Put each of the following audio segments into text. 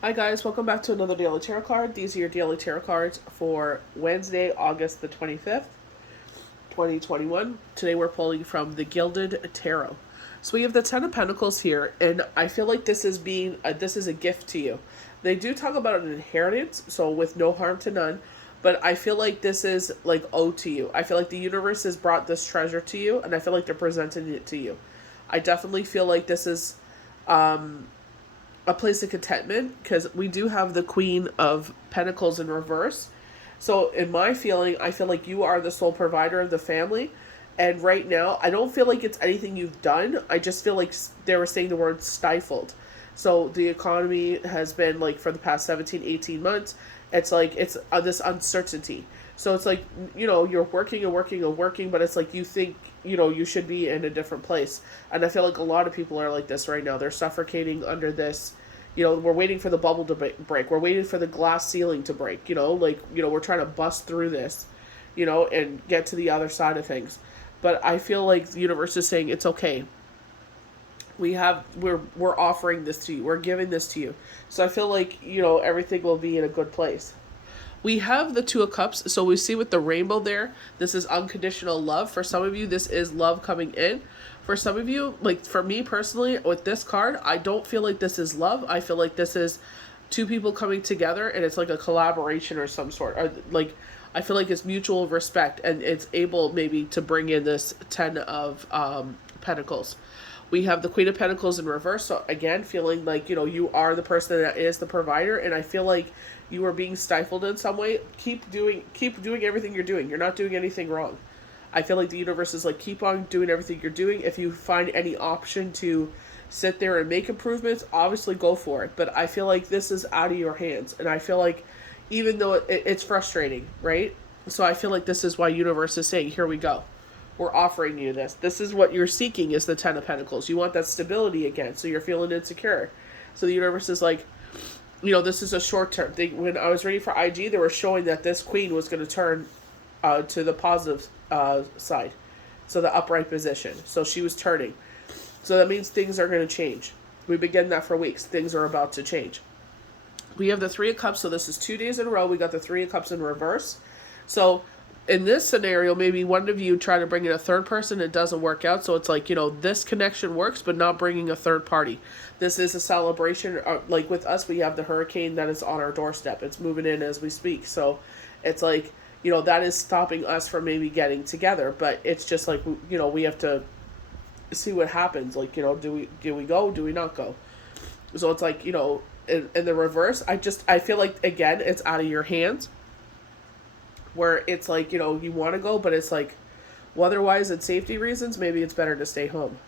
Hi guys, welcome back to another daily tarot card. These are your daily tarot cards for Wednesday, August the 25th, 2021. Today we're pulling from the Gilded Tarot. So we have the Ten of Pentacles here, and I feel like this is a gift to you. They do talk about an inheritance, so with no harm to none, but I feel like this is like owed to you. I feel like the universe has brought this treasure to you, and I feel like they're presenting it to you. I definitely feel like this is a place of contentment because we do have the Queen of Pentacles in reverse. So, in my feeling, I feel like you are the sole provider of the family. And right now, I don't feel like it's anything you've done. I just feel like they were saying the word stifled. So, the economy has been like for the past 17, 18 months, it's like it's this uncertainty. So, it's like, you're working and working and working, but it's like you think, you should be in a different place. And I feel like a lot of people are like this right now. They're suffocating under this. We're waiting for the bubble to break. We're waiting for the glass ceiling to break. We're trying to bust through this, and get to the other side of things. But I feel like the universe is saying it's okay. We're offering this to you. We're giving this to you. So I feel like, everything will be in a good place. We have the Two of Cups, so we see with the rainbow there, this is unconditional love. For some of you, this is love coming in. For some of you, like for me personally, with this card, I don't feel like this is love. I feel like this is two people coming together and it's like a collaboration or some sort. Or like, I feel like it's mutual respect and it's able maybe to bring in this Ten of Pentacles. We have the Queen of Pentacles in reverse. So again, feeling like, you are the person that is the provider. And I feel like you are being stifled in some way. Keep doing everything you're doing. You're not doing anything wrong. I feel like the universe is like, keep on doing everything you're doing. If you find any option to sit there and make improvements, obviously go for it. But I feel like this is out of your hands. And I feel like even though it's frustrating, right? So I feel like this is why universe is saying, here we go. We're offering you this. This is what you're seeking is the Ten of Pentacles. You want that stability again, so you're feeling insecure. So the universe is like, this is a short term thing. When I was reading for IG, they were showing that this queen was going to turn to the positive side, so the upright position. So she was turning. So that means things are going to change. We've been getting that for weeks. Things are about to change. We have the Three of Cups, so this is 2 days in a row. We got the Three of Cups in reverse. So in this scenario, maybe one of you try to bring in a third person, it doesn't work out. So it's like, this connection works, but not bringing a third party. This is a celebration. Like with us, we have the hurricane that is on our doorstep. It's moving in as we speak. So it's like, that is stopping us from maybe getting together. But it's just like, we have to see what happens. Like, do we go? Do we not go? So it's like, in the reverse, I feel like, again, it's out of your hands where it's like, you want to go, but it's like, weather-wise and safety reasons, maybe it's better to stay home.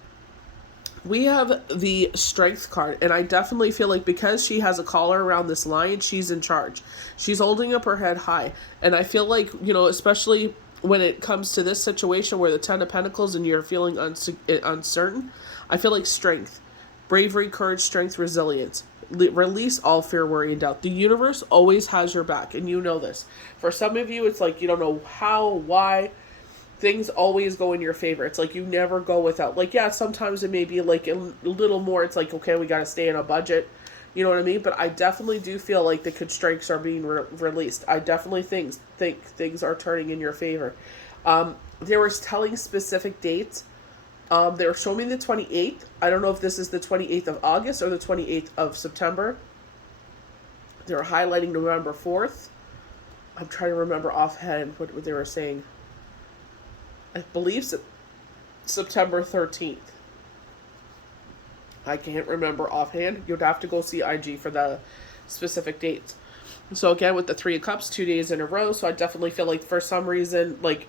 We have the Strength card, and I definitely feel like because she has a collar around this lion, she's in charge. She's holding up her head high, and I feel like, especially when it comes to this situation where the Ten of Pentacles and you're feeling uncertain, I feel like strength, bravery, courage, strength, resilience. Release all fear, worry, and doubt. The universe always has your back, and you know this. For some of you, it's like you don't know how, why. Things always go in your favor. It's like you never go without. Like, yeah, sometimes it may be like a little more. It's like, okay, we got to stay in a budget. You know what I mean? But I definitely do feel like the constraints are being released. I definitely think things are turning in your favor. They were telling specific dates. They were showing me the 28th. I don't know if this is the 28th of August or the 28th of September. They were highlighting November 4th. I'm trying to remember offhand what they were saying. I believe September 13th. I can't remember offhand. You'd have to go see IG for the specific dates. So again, with the Three of Cups, 2 days in a row. So I definitely feel like for some reason, like,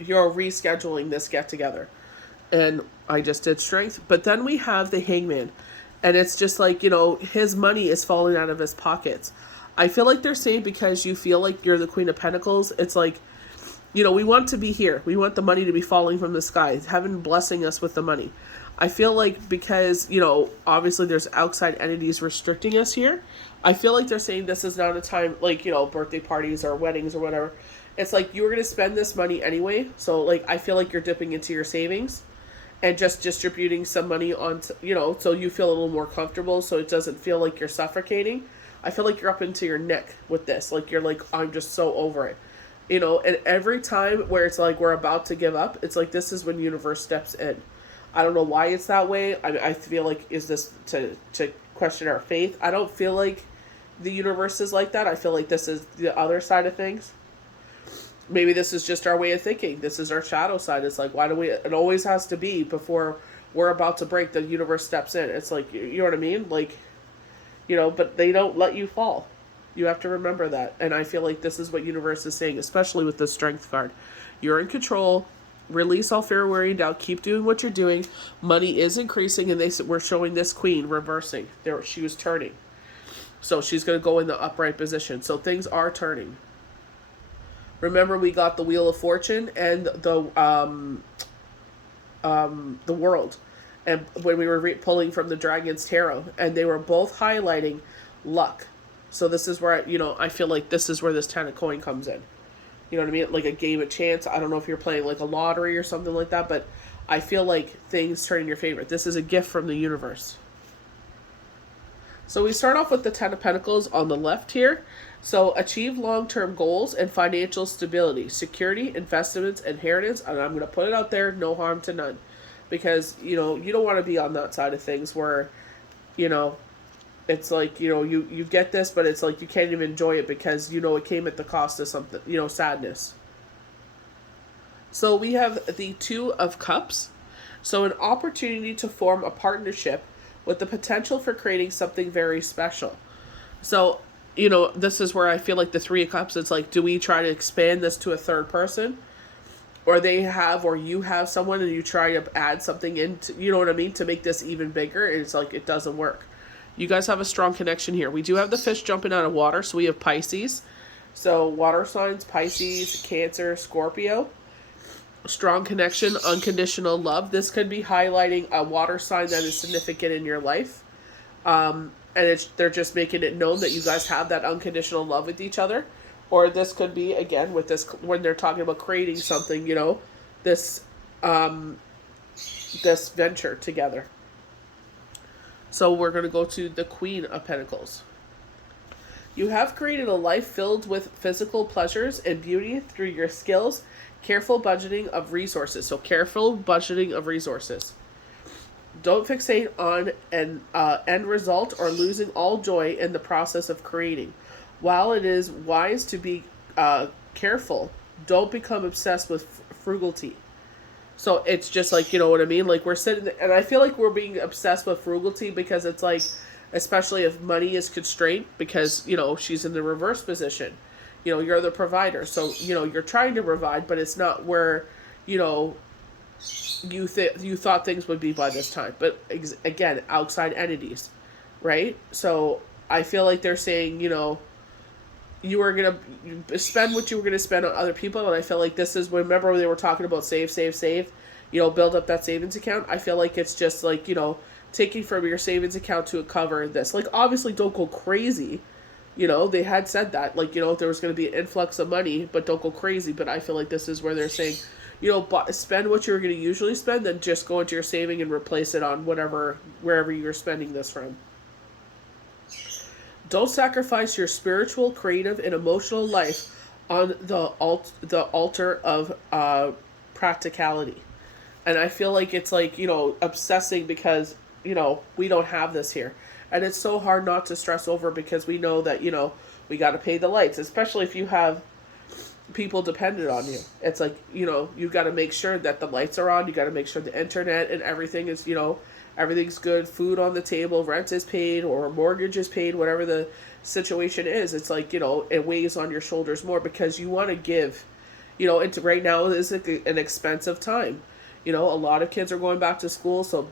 you're rescheduling this get together. And I just did Strength. But then we have the Hangman. And it's just like, his money is falling out of his pockets. I feel like they're saying because you feel like you're the Queen of Pentacles, it's like, we want to be here. We want the money to be falling from the sky. Heaven blessing us with the money. I feel like because, obviously there's outside entities restricting us here. I feel like they're saying this is not a time, like, birthday parties or weddings or whatever. It's like you were going to spend this money anyway. So, like, I feel like you're dipping into your savings. and just distributing some money on, so you feel a little more comfortable, so it doesn't feel like you're suffocating. I feel like you're up into your neck with this. Like, you're like, I'm just so over it. And every time where it's like we're about to give up, it's like this is when universe steps in. I don't know why it's that way. I feel like, is this to question our faith? I don't feel like the universe is like that. I feel like this is the other side of things. Maybe this is just our way of thinking. This is our shadow side. It's like, why do we, it always has to be before we're about to break, the universe steps in. It's like, you know what I mean? Like, but they don't let you fall. You have to remember that. And I feel like this is what universe is saying, especially with the strength card. You're in control. Release all fear, worry, and doubt. Keep doing what you're doing. Money is increasing, and we're showing this queen reversing. There, she was turning. So she's going to go in the upright position. So things are turning. Remember, we got the Wheel of Fortune and the World, and when we were pulling from the Dragon's Tarot, and they were both highlighting luck. So this is where I feel like this is where this 10 of coin comes in. You know what I mean? Like a game of chance. I don't know if you're playing like a lottery or something like that, but I feel like things turn in your favor. This is a gift from the universe. So we start off with the 10 of Pentacles on the left here. So achieve long-term goals and financial stability, security, investments, inheritance. And I'm going to put it out there, no harm to none. Because, you don't want to be on that side of things where, it's like, you get this, but it's like you can't even enjoy it because, it came at the cost of something, sadness. So we have the 2 of Cups. So an opportunity to form a partnership with the potential for creating something very special. So, this is where I feel like the 3 of Cups, it's like, do we try to expand this to a third person? Or you have someone and you try to add something into, you know what I mean, to make this even bigger, and it's like, it doesn't work. You guys have a strong connection here. We do have the fish jumping out of water, so we have Pisces. So water signs, Pisces, Cancer, Scorpio. Strong connection, unconditional love. This could be highlighting a water sign that is significant in your life. And they're just making it known that you guys have that unconditional love with each other. Or this could be, again, with this, when they're talking about creating something, this this venture together. So we're going to go to the Queen of Pentacles. You have created a life filled with physical pleasures and beauty through your skills. Careful budgeting of resources. So careful budgeting of resources. Don't fixate on an end result or losing all joy in the process of creating. While it is wise to be careful, don't become obsessed with frugality. So it's just like, you know what I mean? Like, we're sitting, and I feel like we're being obsessed with frugality because it's like, especially if money is constrained, because, she's in the reverse position. You're the provider. So, you're trying to provide, but it's not where, you thought things would be by this time. But again, outside entities, right? So I feel like they're saying, you were going to spend what you were going to spend on other people. And I feel like this is, remember when they were talking about save, build up that savings account. I feel like it's just like, taking from your savings account to cover this. Like, obviously don't go crazy. They had said that, like, there was going to be an influx of money, but don't go crazy. But I feel like this is where they're saying, spend what you're going to usually spend, then just go into your saving and replace it on wherever you're spending this from. Don't sacrifice your spiritual, creative, and emotional life on the altar of practicality. And I feel like it's like, obsessing because, we don't have this here. And it's so hard not to stress over because we know that, we got to pay the lights, especially if you have people dependent on you. It's like, you've got to make sure that the lights are on. You got to make sure the internet and everything is, everything's good, food on the table, rent is paid, or mortgage is paid, whatever the situation is. It's like, it weighs on your shoulders more because you want to give, right now is an expensive time. A lot of kids are going back to school, so,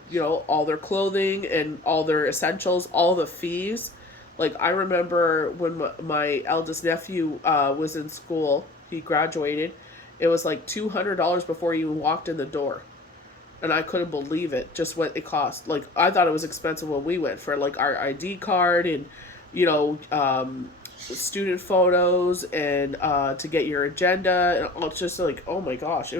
all their clothing and all their essentials, all the fees. Like, I remember when my eldest nephew was in school, he graduated, it was like $200 before he even walked in the door. And I couldn't believe it, just what it cost. Like, I thought it was expensive when we went for, like, our ID card and, student photos and to get your agenda. And all, just like, oh my gosh,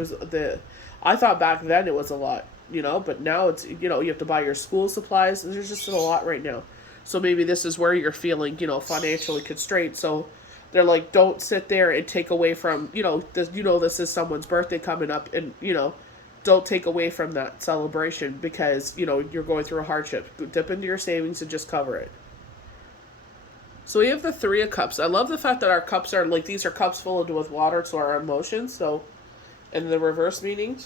I thought back then it was a lot. but now it's, you have to buy your school supplies. There's just a lot right now. So maybe this is where you're feeling, financially constrained. So they're like, don't sit there and take away from, this is someone's birthday coming up, and, don't take away from that celebration because, you're going through a hardship. Dip into your savings and just cover it. So we have the Three of Cups. I love the fact that our cups are like, these are cups filled with water, so our emotions. So, and the reverse meaning,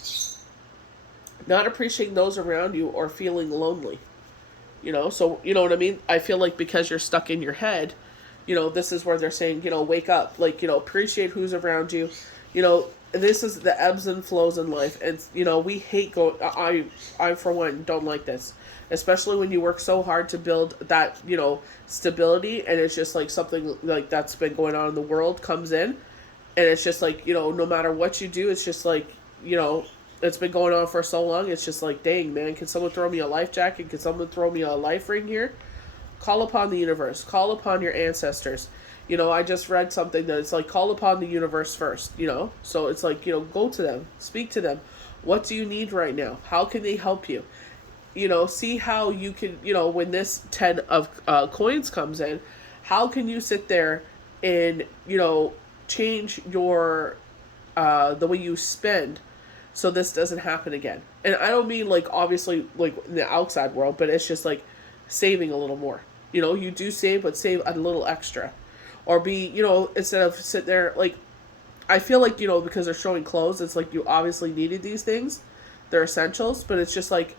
not appreciating those around you or feeling lonely. So, you know what I mean? I feel like because you're stuck in your head, this is where they're saying, wake up, like, appreciate who's around you. This is the ebbs and flows in life. And, we hate I, for one, don't like this. Especially when you work so hard to build that, stability. And it's just like something like that's been going on in the world comes in. And it's just like, no matter what you do, it's just like, it's been going on for so long. It's just like, dang, man, can someone throw me a life jacket? Can someone throw me a life ring here? Call upon the universe. Call upon your ancestors. I just read something that it's like, call upon the universe first, So it's like, go to them. Speak to them. What do you need right now? How can they help you? See how you can, when this 10 of coins comes in, how can you sit there and, change your, the way you spend so this doesn't happen again. And I don't mean like obviously like in the outside world, but it's just like saving a little more. You do save, but save a little extra. Or instead of sit there, like, I feel like, because they're showing clothes, it's like you obviously needed these things. They're essentials, but it's just like,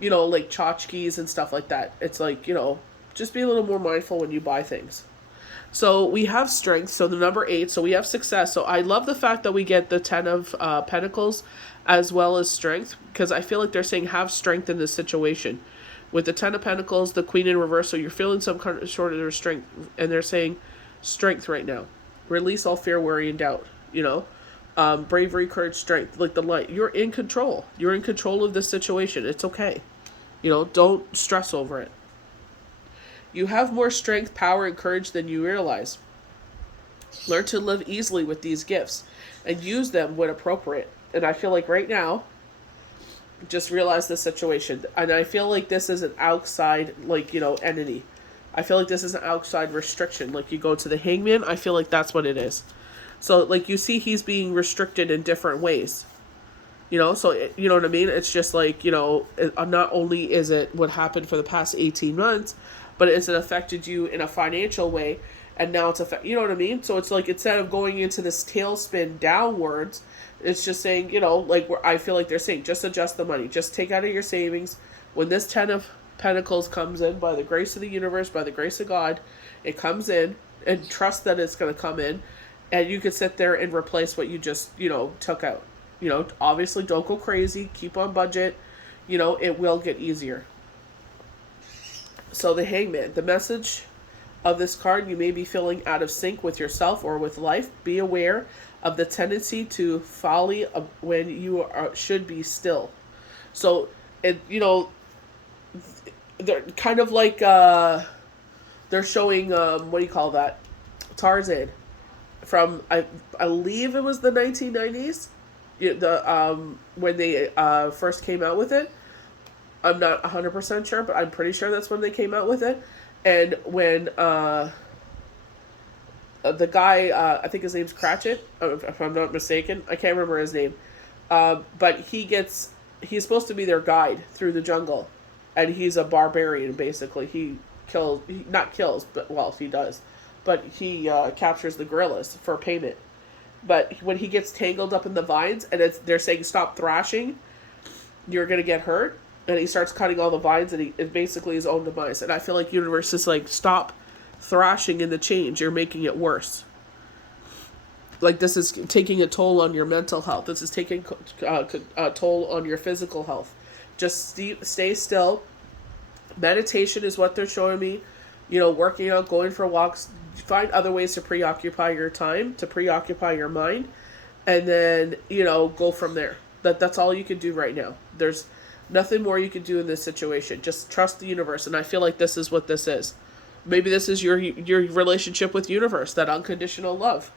like tchotchkes and stuff like that. It's like, just be a little more mindful when you buy things. So we have strength, so the number 8, so we have success. So I love the fact that we get the 10 of Pentacles as well as strength, because I feel like they're saying have strength in this situation. With the 10 of Pentacles, the Queen in reverse, so you're feeling some kind of shortage of strength, and they're saying strength right now. Release all fear, worry, and doubt, bravery, courage, strength, like the light. You're in control. You're in control of this situation. It's okay. Don't stress over it. You have more strength, power, and courage than you realize. Learn to live easily with these gifts and use them when appropriate. And I feel like right now, just realize the situation. And I feel like this is an outside, like, entity. I feel like this is an outside restriction. Like you go to the Hangman, I feel like that's what it is. So, like, you see he's being restricted in different ways. So, you know what I mean? It's just like, not only is it what happened for the past 18 months, but it's affected you in a financial way, and now it's you know what I mean? So it's like, instead of going into this tailspin downwards, it's just saying, like, I feel like they're saying, just adjust the money. Just take out of your savings. When this 10 of Pentacles comes in, by the grace of the universe, by the grace of God, it comes in, and trust that it's going to come in, and you can sit there and replace what you just, took out. Obviously don't go crazy. Keep on budget. It will get easier. So the Hangman, the message of this card, you may be feeling out of sync with yourself or with life. Be aware of the tendency to folly when you should be still. So, they're kind of like, they're showing, what do you call that? Tarzan. From, I believe it was the 1990s. When they first came out with it. I'm not 100% sure, but I'm pretty sure that's when they came out with it. And when the guy, I think his name's Cratchit, if I'm not mistaken, I can't remember his name, but he's supposed to be their guide through the jungle, and he's a barbarian, basically. He does, but he captures the gorillas for payment. But when he gets tangled up in the vines, and they're saying stop thrashing, you're going to get hurt. And he starts cutting all the vines, and it's basically his own demise. And I feel like universe is like, stop thrashing in the change. You're making it worse. Like, this is taking a toll on your mental health. This is taking a toll on your physical health. Just stay still. Meditation is what they're showing me. Working out, going for walks. Find other ways to preoccupy your time, to preoccupy your mind. And then, go from there. That's all you can do right now. There's nothing more you can do in this situation. Just trust the universe. And I feel like this is what this is. Maybe this is your relationship with universe, that unconditional love.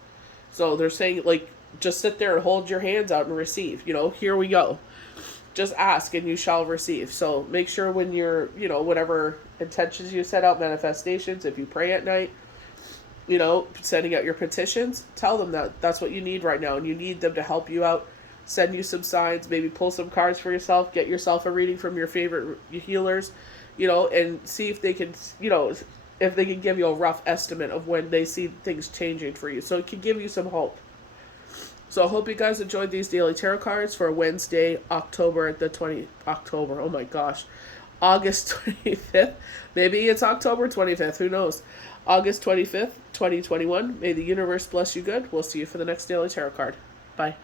So they're saying, like, just sit there and hold your hands out and receive. Here we go. just ask and you shall receive. So make sure when you're, whatever intentions you set out, manifestations, if you pray at night, sending out your petitions, tell them that that's what you need right now and you need them to help you out. Send you some signs, maybe pull some cards for yourself, get yourself a reading from your favorite healers, and see if they can, if they can give you a rough estimate of when they see things changing for you. So it can give you some hope. So I hope you guys enjoyed these daily tarot cards for Wednesday, October, oh my gosh, August 25th. Maybe it's October 25th, who knows? August 25th, 2021. May the universe bless you good. We'll see you for the next daily tarot card. Bye.